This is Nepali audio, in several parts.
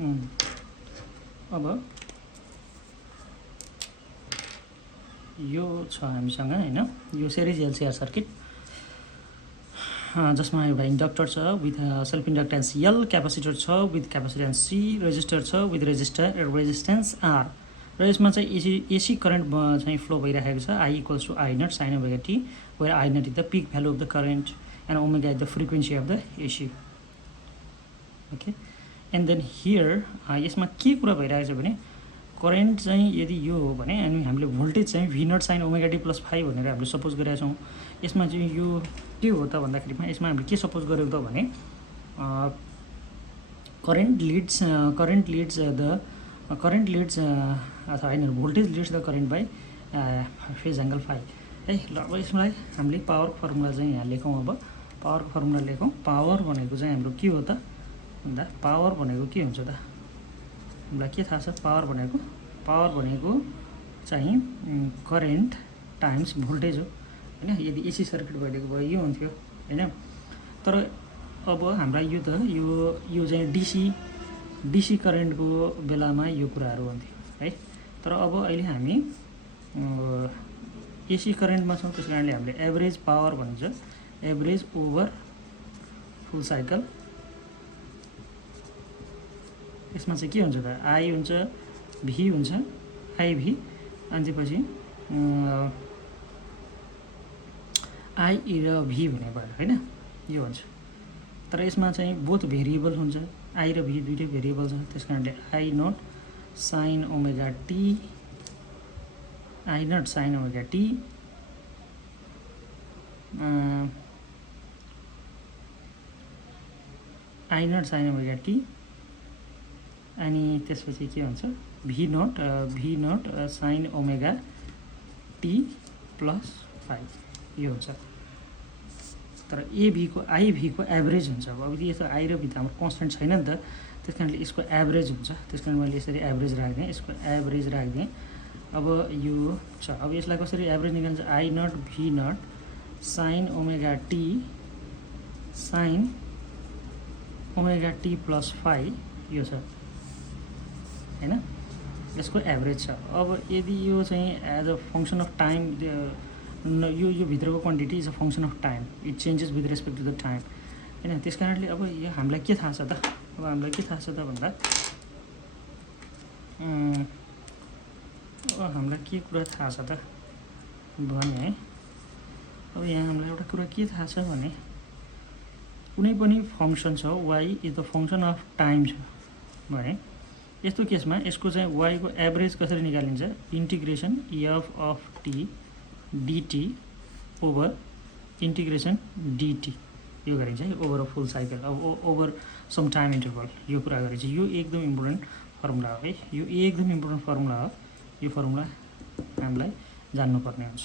अब यो छ हामीसँग हैन, यो सिरिज एलसीआर सर्किट जसमा एउटा इन्डक्टर छ with self inductance L, capacitor छ विथ क्यापेसिटेन्स सी, रेजिस्टर छ विथ रेजिस्टेन्स आर र यसमा चाहिँ एसी करेन्ट चाहिँ फ्लो भइरहेको छ I equals to I naught sine omega t, where I naught is the peak value of the current and omega is the frequency of the AC. Okay, and then here यसमा के कुरा भइरहेको छ भने करेन्ट चाहिँ यदि यो हो भने अनि हामीले भोल्टेज चाहिँ भी naught sine omega T plus five भनेर हामीले सपोज गरेका छौँ। यसमा चाहिँ यो के हो त भन्दाखेरिमा यसमा हामीले के सपोज गरेको त भने करेन्ट लिड्स अथवा होइन voltage leads the current by phase angle five है। ल अब यसलाई हामीले पावर फर्मुला चाहिँ यहाँ लेखौँ। अब पावरको फर्मुला लेखौँ। पावर भनेको चाहिँ हाम्रो के हो त भन्दा पावर भनेको के हुन्छ त हामीलाई के थाहा छ? पावर भनेको चाहिँ करेन्ट टाइम्स भोल्टेज हो हैन। यदि एसी सर्किट भइदिएको भए यो हुन्थ्यो हैन। तर अब हाम्रा यो त यो चाहिँ डिसी करेन्टको बेलामा यो कुराहरू हुन्थ्यो है। तर अब अहिले हामी एसी करेन्टमा छौँ, त्यस कारणले हामीले एभरेज पावर भन्छ, एभरेज ओभर फुल साइकल। यसमा चाहिँ के हुन्छ त आई हुन्छ, भी हुन्छ, आइभी, अनि त्यसपछि आई र भी हुने भयो हैन, यो हुन्छ। तर यसमा चाहिँ बोथ भेरिएबल हुन्छ, आई र भी दुईटै भेरिएबल छ, त्यस कारणले I naught sine omega t, I naught sine omega t I naught sine omega t अनि त्यसपछि के हुन्छ V naught sine omega T plus five यो हुन्छ। तर आइभीको एभरेज हुन्छ। अब यो त आई र भी त हाम्रो कन्स्टेन्ट छैन नि त, त्यस कारणले यसको एभरेज हुन्छ। त्यस कारण मैले यसरी एभरेज राखिदिएँ, यसको एभरेज राखिदिएँ। अब यो छ, अब यसलाई कसरी एभरेज निकाल्छ? I naught V naught sine omega T plus five यो छ हैन, यसको एभरेज छ। अब यदि यो चाहिँ as a function of time, यो भित्रको quantity is a function of time, it changes with respect to the time हैन। त्यस कारणले अब यो हामीलाई के थाहा छ त? अब हामीलाई के थाहा छ त भन्दा अब हामीलाई के कुरा थाहा छ त भने है, अब यहाँ हामीलाई एउटा कुरा के थाहा छ भने कुनै पनि फङ्सन छ y is the function of time छ भने यस्तो केसमा यसको चाहिँ वाइको एभरेज कसरी निकालिन्छ? Integration f of t dt over integration dt यो गरिन्छ है, ओभर अ फुल साइकल, अब ओभर सम टाइम इन्टरभल यो कुरा गरिन्छ। यो एकदम इम्पोर्टेन्ट फर्मुला हो है, यो एकदम इम्पोर्टेन्ट फर्मुला हो। यो फर्मुला हामीलाई जान्नुपर्ने हुन्छ।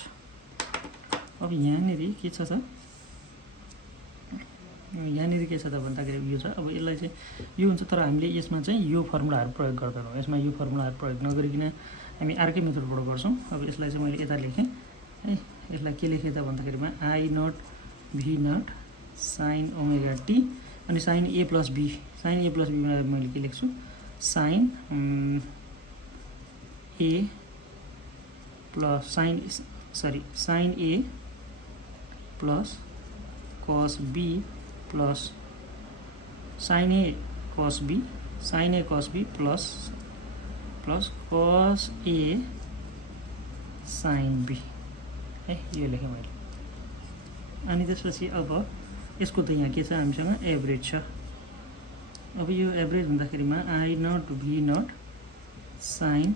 अब यहाँनिर के छ त? यहाँनिर के छ त भन्दाखेरि यो छ। अब यसलाई चाहिँ यो हुन्छ, तर हामीले यसमा चाहिँ यो फर्मुलाहरू प्रयोग गर्दैनौँ। यसमा यो फर्मुलाहरू प्रयोग नगरिकन हामी अर्कै मेथडबाट गर्छौँ। अब यसलाई चाहिँ मैले यता लेखेँ है, यसलाई के लेखेँ त भन्दाखेरिमा I naught V naught sine omega t अनि साइन ए प्लस बी मैले के लेख्छु? Sine A plus cos B plus sine A cos B plus cos A sine B है, यो लेखेँ मैले। अनि त्यसपछि अब यसको त यहाँ के छ हामीसँग एभरेज छ। अब यो एभरेज भन्दाखेरिमा I naught V naught sine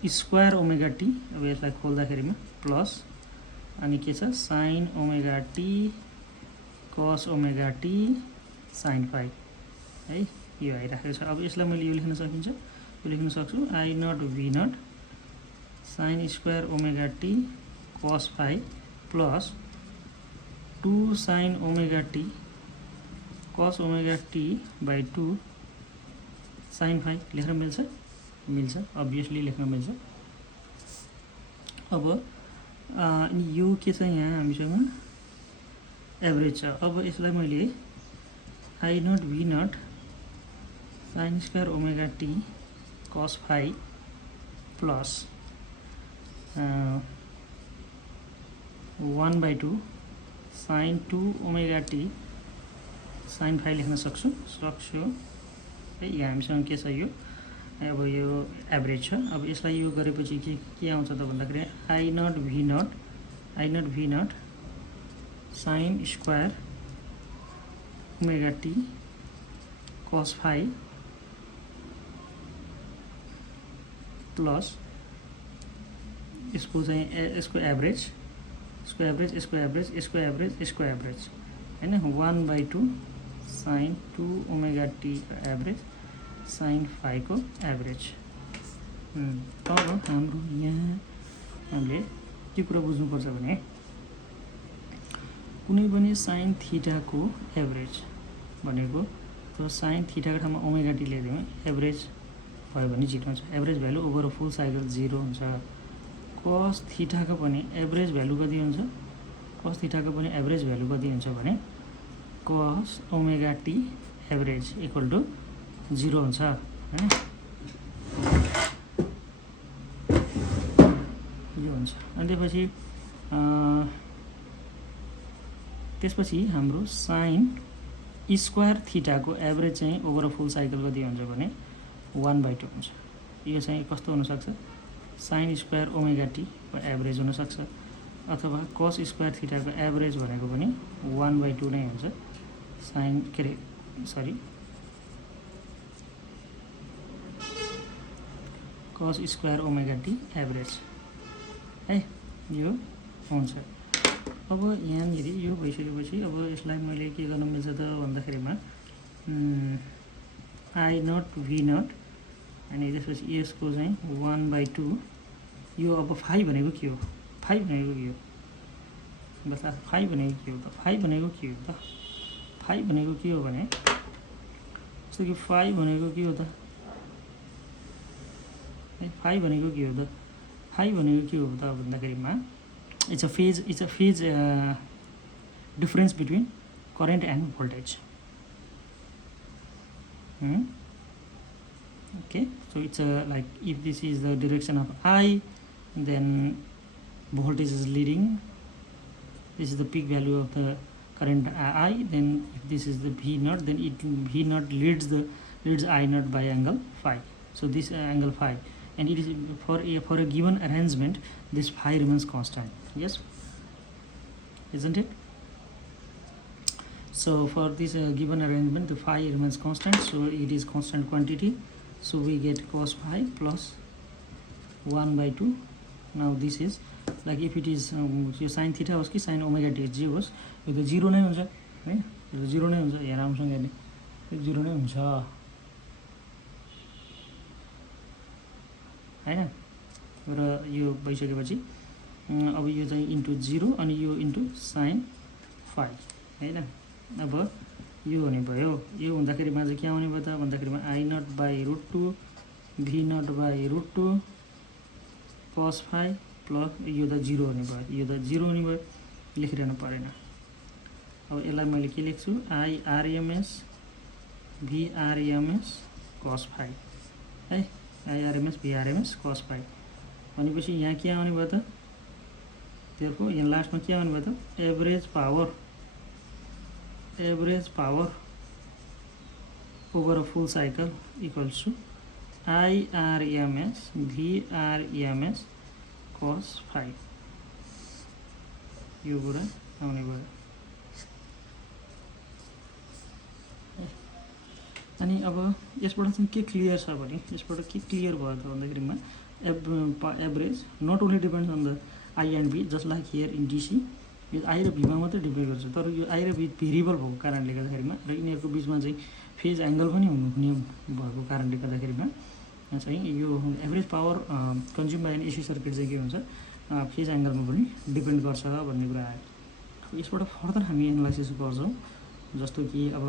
square omega t, अब यसलाई खोल्दाखेरिमा प्लस अनि के छ sine omega t cos omega t sine five है, यो आइराखेको छ। अब यसलाई मैले यो लेख्न सकिन्छ, यो लेख्न सक्छु I naught V naught sine square omega t cos five plus 2 sine omega t cos omega t by 2 sine five लेख्न मिल्छ, अभियसली लेख्न मिल्छ। अब यो के छ यहाँ हामीसँग एभरेज छ। अब यसलाई मैले I naught V naught sin square omega t cos phi plus 1/2 sin 2 omega t sin phi लेख्न सक्छु है। यहाँ हामीसँग के छ यो अब यो एभरेज छ। अब यसलाई यो गरेपछि के आउँछ त भन्दाखेरि I naught v naught sin square omega t cos phi plus यसको एभरेज हैन 1/2 sin 2 omega t को एभरेज sin phi को एभरेज। तब हाम्रो यहाँ हामीले के कुरा बुझ्नुपर्छ भने कुनै पनि sin थीटा को एभरेज भनेको त्यो sin थीटा को ठाउँमा ओमेगा टी ल्याइदियो भने एभरेज भयो भने 0 हुन्छ। Average value over a full cycle 0 हुन्छ। cos थीटा को पनि एभरेज भ्यालु कति हुन्छ? cos थीटा को पनि एभरेज भ्यालु कति हुन्छ भने cos omega t average equal to 0 हुन्छ हैन। यो हुन्छ। अनि त्यसपछि हाम्रो sin स्क्वायर थीटा को एभरेज चाहिँ ओभर अ फुल साइकल कति हुन्छ भने 1/2 हुन्छ। यो चाहिँ कस्तो हुन सक्छ? sin स्क्वायर ओमेगा टी को एभरेज हुन सक्छ अथवा cos स्क्वायर थीटा को एभरेज भनेको पनि 1/2 नै हुन्छ। sin cos square omega t average है यो हुन्छ। अब यहाँनिर यो भइसकेपछि अब यसलाई मैले के गर्न मिल्छ त भन्दाखेरिमा I naught v naught अनि त्यसपछि यसको चाहिँ 1/2 यो अब phi भनेको के हो? phi भनेको के हो? बस phi भनेको के हो त? phi भनेको के हो त? phi भनेको के हो भने जस्तो कि phi भनेको के हो त? phi भनेको के हो त? phi भनेको के हो त भन्दाखेरिमा it's a phase difference between current and voltage. Okay, so it's like if this is the direction of I, then voltage is leading. This is the peak value of the current I. Then if this is the V naught, then V naught leads I naught by angle phi. So this angle phi, and it is for a given arrangement, this phi remains constant. Yes, isn't it? So for this given arrangement, the phi remains constant, so it is constant quantity. So we get cos phi plus 1/2. Now this is like if it is यो sin theta होस् कि sin omega t जे होस् यो त 0 नै हुन्छ है। यो 0 नै हुन्छ। यहाँ राम्रोसँग हेर्ने यो 0 नै हुन्छ हैन। र यो भइसकेपछि अब यो चाहिँ इन्टु 0 अनि यो इन्टु sin phi हैन। अब यो हुने भयो। यो हुँदाखेरिमा चाहिँ के आउने भयो त भन्दाखेरिमा I naught by √2 v naught by √2 cos phi plus यो त 0 हुने भयो। यो त 0 हुने भयो, लेखिरहनु परेन। अब यसलाई मैले के लेख्छु? I RMS v RMS cos phi है। I RMS v RMS cos phi भनेपछि यहाँ के आउने भयो त? त्यसको यहाँ लास्टमा के आउने भयो त? Average power over a full cycle equals to I RMS v RMS cos phi। यो कुरा आउने भयो। अनि अब यसबाट चाहिँ के क्लियर छ भने यसबाट के क्लियर भयो त भन्दाखेरिमा average not only depends on the I and V just like here in DC। यो I र V मा मात्रै डिपेन्ड गर्छ। तर यो I र V भेरिएबल भएको कारणले गर्दाखेरिमा र यिनीहरूको बिचमा चाहिँ फेज एङ्गल पनि हुने भएको कारणले गर्दाखेरिमा चाहिँ यो average power consume by an AC circuit चाहिँ के हुन्छ फेज एङ्गलमा पनि डिपेन्ड गर्छ भन्ने कुरा आयो। यसबाट फर्दर हामी एनालाइसिस गर्छौँ। जस्तो कि अब